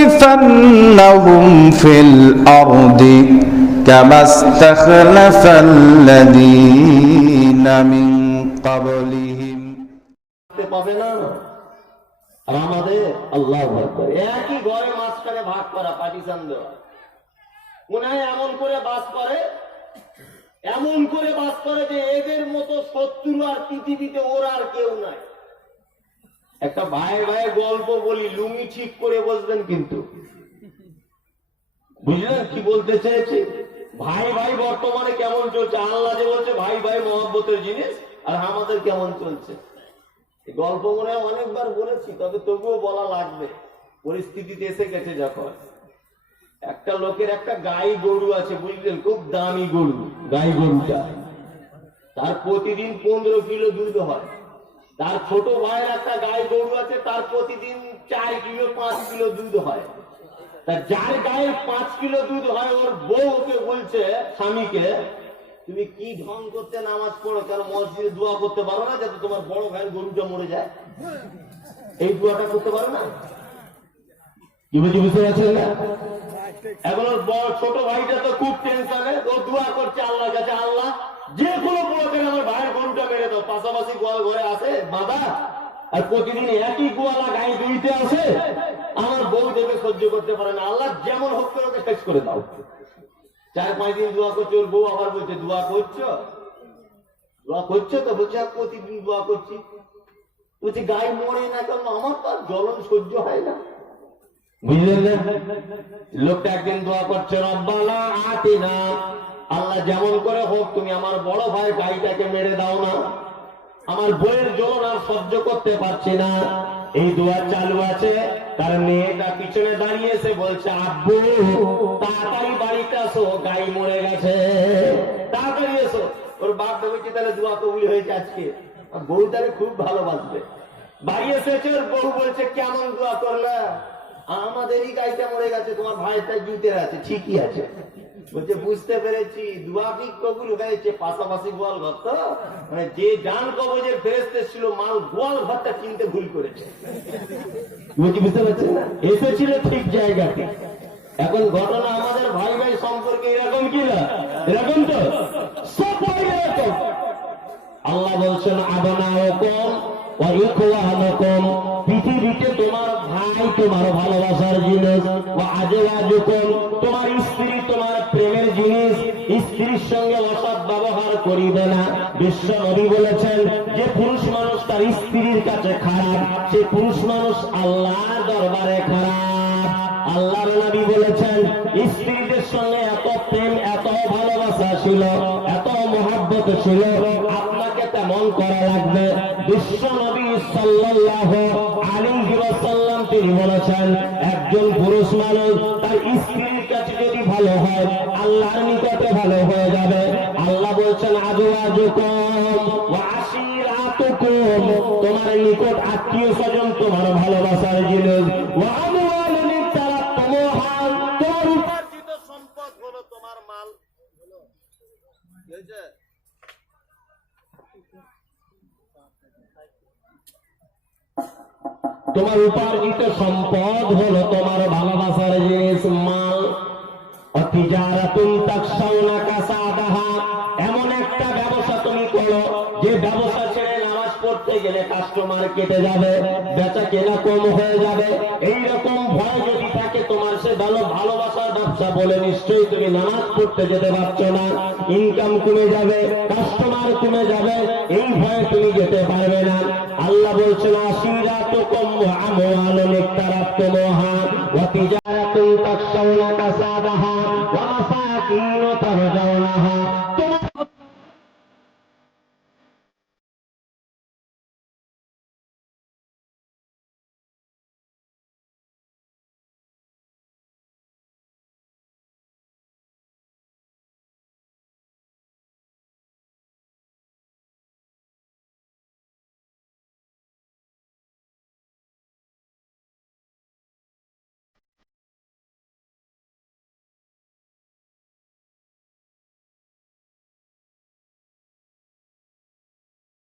ليستخلفنهم في الأرض كما استخلف الذين من قبلهم করতে পাবে না আর আমাদের আল্লাহ আকবার একই ঘরে মাঝখানে ভাগ করা পার্টিশন দেওয়া উনায় এমন করে বাস করে এমন করে বাস করে যে এদের মতো শত্রু আর পৃথিবীতে ওর আর কেউ নাই একটা ভাই ভাই গল্প বলি, লুঙ্গি ঠিক করে বসবেন কিন্তু। বুঝলেন কি বলতে চেয়েছে ভাই ভাই বর্তমানে কেমন চলছে? আল্লাহ যে বলছে, ভাই ভাই মহব্বতের জিনিস, আর আমাদের কেমন চলছে? গল্প মনে অনেকবার বলেছি, তবে তবুও বলা লাগবে। পরিস্থিতিতে এসে গেছে যখন। একটা লোকের একটা গাই গরু আছে, বুঝলেন? খুব দামি গরু, গাই গরুটা। তার প্রতিদিন পনেরো কিলো দুধ হয়। তার ছোট ভাইয়ের একটা গাই গরু আছে, তার প্রতিদিন চার কিলো, পাঁচ কিলো দুধ হয়। তা যার গায়ের পাঁচ কিলো দুধ হয়, ওর বউ ওকে বলছে স্বামীকে, তুমি কি ঢং করতে নামাজ পড়ো? কেন মসজিদে দোয়া করতে পারো না? যাতে তোমার বড় ভাইয়ের গরুটা মরে যায়। এই দোয়াটা করতে পারো না? বুঝতে পারছেন না? এখন ওর ছোট ভাইটা তো খুব টেনশনে ও দোয়া করছে আল্লাহর কাছে, আল্লাহ, যে কোনো প্রকারে আমার ভাইয়ের গরুটা মেরে দাও পাশাপাশি গোয়াল ঘরে আছে আর প্রতিদিন একই গোয়ালা দুইতে আছে। আমার বউ দেবে সহ্য করতে পারে না। আল্লাহ যেমন হোক করে ওকে শেষ করে দাও। চার পাঁচ দিন দোয়া করছে ওর বউ আবার বলছে দোয়া করছ? দোয়া করছ তো? বলছে "হ্যাঁ, প্রতিদিন দোয়া করছি। বলছে মরে না কেন? আমার তো জ্বলন সহ্য হয় না। বুঝলেন না? লোকটা একদিন দোয়া করছে রব্বানা আতিনা। আল্লাহ যেমন করে হোক তুমি আমার বড় ভাই গাইটাকে মেরে দাও না। আমার বইয়ের জ্বলন আর সহ্য করতে পারছি না। এই দোয়া চালু আছে। তার মেয়েটা পিছনে দাঁড়িয়েছে বলছে, আব্বু, তাড়াতাড়ি বাড়িতে আসো, গাই মরে গেছে। তাড়াতাড়ি এসো। ওর বাপ ভেবেছে তাহলে দোয়া কবুল হয়েছে আজকে। বউ তারে খুব ভালোবাসবে। বাড়ি এসেছে, ওর বউ বলছে, কেমন দোয়া করলা? আমাদেরই গাইটা মরে গেছে, তোমার ভাইটা জুতের আছে, ঠিকই আছে। বলছে, বুঝতে পেরেছি। কবুল হয়েছে পাশাপাশি গোয়াল ঘর, তো? মানে যে জান কবজের ফেরেস্তে ছিল মাল গোয়াল ঘরটা চিনতে ভুল করেছে। এসেছিল ঠিক জায়গাতে। এখন ঘটনা আমাদের ভাই ভাই সম্পর্কে এরকম কি না? এরকম তো? সব এরকম। আল্লাহ বলছেন ইখওয়ানুকুম। পৃথিবীতে তোমার ভাই তোমার ভালোবাসার জিনিস আজওয়াজুকুম। তোমার স্ত্রী তোমার স্ত্রীর সঙ্গে অসৎ ব্যবহার করিবে না। বিশ্ব নবী বলেছেন, যে পুরুষ মানুষ তার স্ত্রীর কাছে খারাপ, সে পুরুষ মানুষ আল্লাহর দরবারে খারাপ। আল্লাহর নবী বলেছেন, স্ত্রীদের সঙ্গে এত প্রেম, এত ভালোবাসা ছিল, এত মহাব্বত ছিল, আপনাকে তেমন করা লাগবে। বিশ্ব নবী ওয়াসাল্লাম তিনি বলেছেন, একজন পুরুষ মানুষ তার স্ত্রীর কাছে যদি ভালো হয়, আল্লাহর নিকটে ভালো হয়ে যাবে। আল্লাহ বলছেন, আজু আজু তোমার নিকট আত্মীয় স্বজন তোমার ভালোবাসার জিনিস। তোমার উপার্জিত সম্পদ হলো তোমার ভালোবাসার জিনিস, মাল। অতিজারাতুন তাকসাউনা কাসাদাহা। এমন একটা ব্যবসা তুমি করো, যে ব্যবসা ছেড়ে নামাজ পড়তে গেলে কাস্টমার কেটে যাবে, বেচা কেনা কম হয়ে যাবে। এই রকম ভয় যদি থাকে তোমার, সে ভালো ভালোবাসার ব্যবসা বলে নিশ্চয়ই তুমি নামাজ পড়তে যেতে পারছ না। ইনকাম কমে যাবে কাস্টমার কমে যাবে, এই ভয়ে তুমি যেতে পারবে না। আল্লাহ বলছেন আসিরাতুকুম আমওয়ালুন ইকতারাফতুমুহা ওয়া তিজারাতুন তাখশাউনা কাসাদাহা ওয়া মাসাকিন